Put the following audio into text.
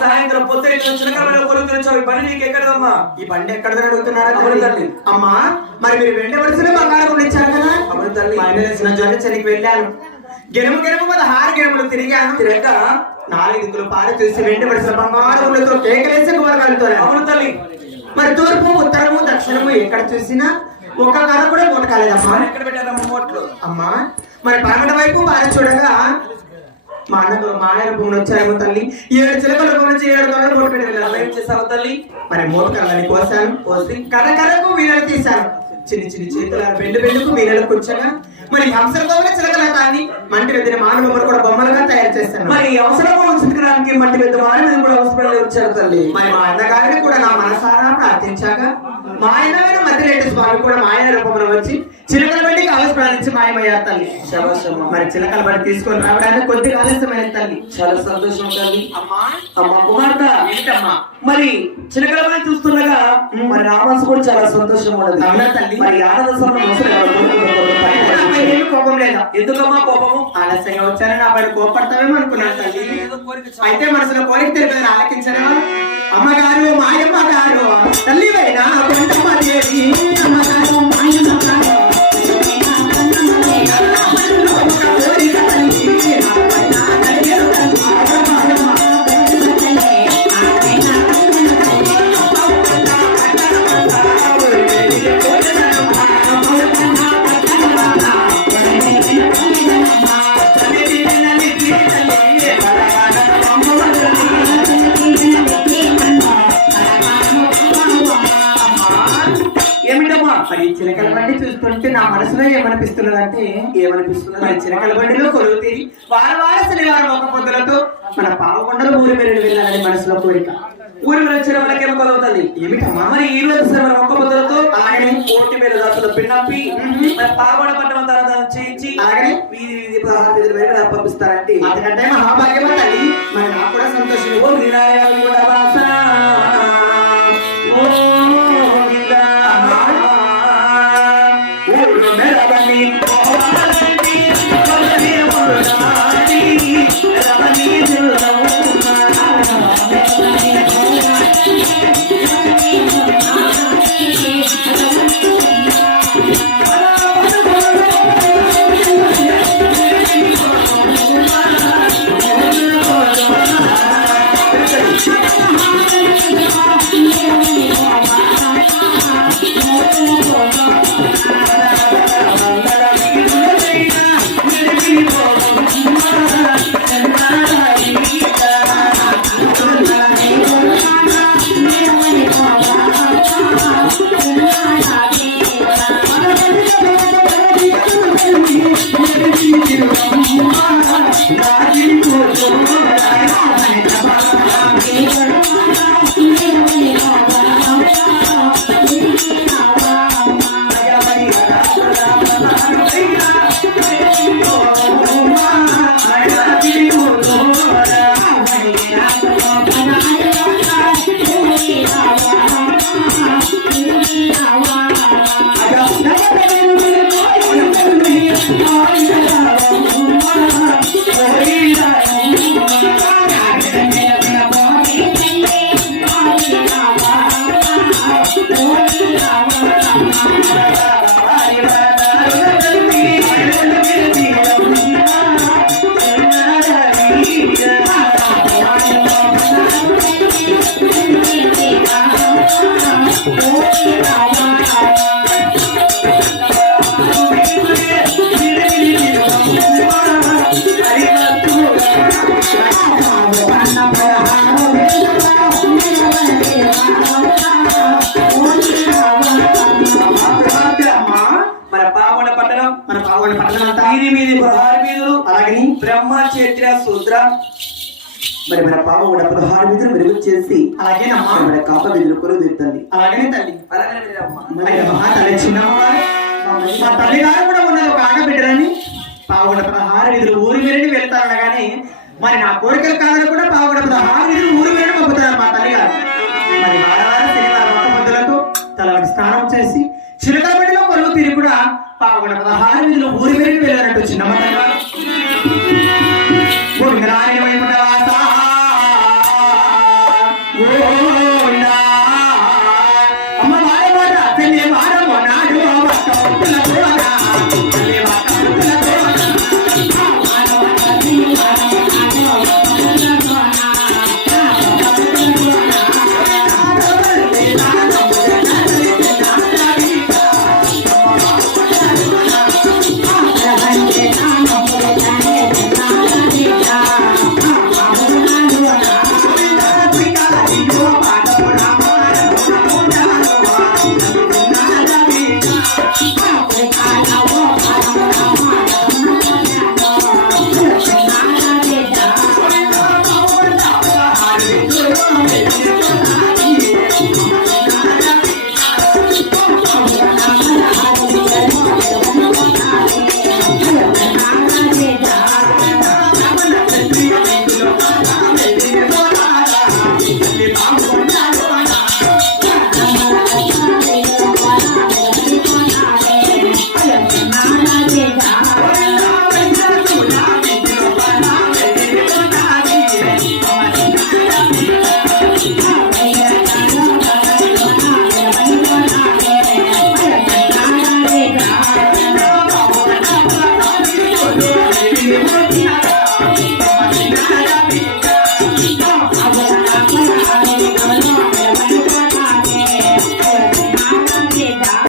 సాయంత్రం పొద్దున చిన్నకరమైన కొలుకు తెచ్చావు. ఈ బండి నీకు ఎక్కడదమ్మా? ఈ బండి ఎక్కడ అడుగుతున్నారా తల్లి? అమ్మా మరి మీరు వెంట వరుసలో బంగారం ఇచ్చారు కదా. అప్పుడు తల్లి జొన్న చెనికి వెళ్ళాను. గెలుము గెలుము 16 గెలుములు తిరిగాను. తిరగ 4 దిక్కులు పాలు చూసి వెంట వరుసల బంగారములతో కేకలేసి కుమరగాలతో. అవును తల్లి. మరి తూర్పు ఉత్తరము దక్షిణము ఎక్కడ చూసినా ఒక కర్ర కూడా మూట కాలేదమ్మా. ఎక్కడ పెట్టారమ్మా మోట్లు? అమ్మా మరి పడమట వైపు బాగా చూడగా మా అన్నకు మా ఆయన భూములు వచ్చాయేమో తల్లి. 7 చిలకల నుంచి 7 కర్రలు మూట పెట్టి వెళ్ళాను. ఏం చేసావు తల్లి? మరి మూట కర్రని కోసాను. కోసి కర్రకు వీణలు తీశాను. చిన్న చిన్న చేతుల బెండుకు వీణలు కూర్చోగా మరి హంసలతో చిలకల కానీ మంటి వెద్దిన మానవ బొమ్మలు కూడా బొమ్మలుగా తయారు చేస్తాను. మరి అవసరం చిలకడానికి మంటి వెద్ద మానవ కూడా అవసరం వచ్చారు తల్లి. మరి మా అన్నగారిని కూడా నా మనసారా ప్రార్థించాక మా ఆయన మధ్యరెడ్డి స్వామి కూడా మా ఆయన రూపంలో వచ్చి చిలకల బండికి అవసరాలించి మాయమయ్యారు తల్లి. మరి చిలకల బండి తీసుకొని రావడానికి కొద్దిగా ఆలస్యమైన తల్లి. చాలా సంతోషం తల్లి. అమ్మా అమ్మ కుమార్తె ఏంటమ్మా మరి చిలకల బండి చూస్తుండగా మరి రామాసు కూడా చాలా సంతోషం ఉన్నది. అవునా తల్లి? మరి ఆనంద కోపం లేదా? ఎందుకమ్మా కోపము? ఆలస్యంగా వచ్చారని నా పైన కోపడతామేమో అనుకున్నాను తల్లి. అయితే మనసులో కోరిక తెలిపేది ఆలకించరా? అమ్మగారు మాయమ్మ గారు తల్లివైనా కొంతమంది అమ్మగారు మాయమ్మ గారు చిలకల బండి చూస్తుంటే నా మనసులో ఏమనిపిస్తున్నదంటే చిలకల బండిలో కొలువు తీరి వార శనివారం ఒక పొద్దులతో మన పావకొండలో ఊరి మెరుగు వెళ్ళాలని మనసులో కోరిక. ఊరి వచ్చిన వాళ్ళకేమో కొలవుతుంది. ఏమిటమ్మా? మరి ఈ రోజు శనివారం ఒక్క పొద్దులతో అలాగే 1,000 దాసులు పిన్నప్పి మరి పావకొండ పట్టణం తర్వాత చేయించి అలాగే వీధి 16 వేలు పంపిస్తారంటే అందుకంటే మహాభాగ్యమా తల్లి. మరి నాకు కూడా సంతోషం. ఓ వినాయకుడు కూడా వాసన మీది 16 వీధులు, అలాగని బ్రహ్మ క్షత్ర శూద్ర మరి మన పాప కూడా 16 వీధులు వెలుగు చేసి అలాగేనమ్మా మన కాప వీధులు కొలువు తీరుతుంది. అలాగనే తల్లి అలాగనే మీది అమ్మ. మరి అమ్మా తల్లి చిన్నమ్మ మా తల్లి గారు కూడా ఉన్నది ఒక ఆడబిడ్డరని పావుగడ 16 వీధులు ఊరి మీరని వెళ్తారనగానే మరి నా కోరికలు కాదని కూడా పావుగడ 16 వీధులు ఊరి మీరని పంపుతారు మా తల్లి గారు. మరి వారావారం శనివారం ఒక్క పొద్దులకు తలకి స్నానం చేసి చిలకలపల్లిలో కొలువు తీరి కూడా పావుగడ 16 వీధులు ఊరి మీరని వెళ్ళారంటూ చిన్నమ్మ తల్లి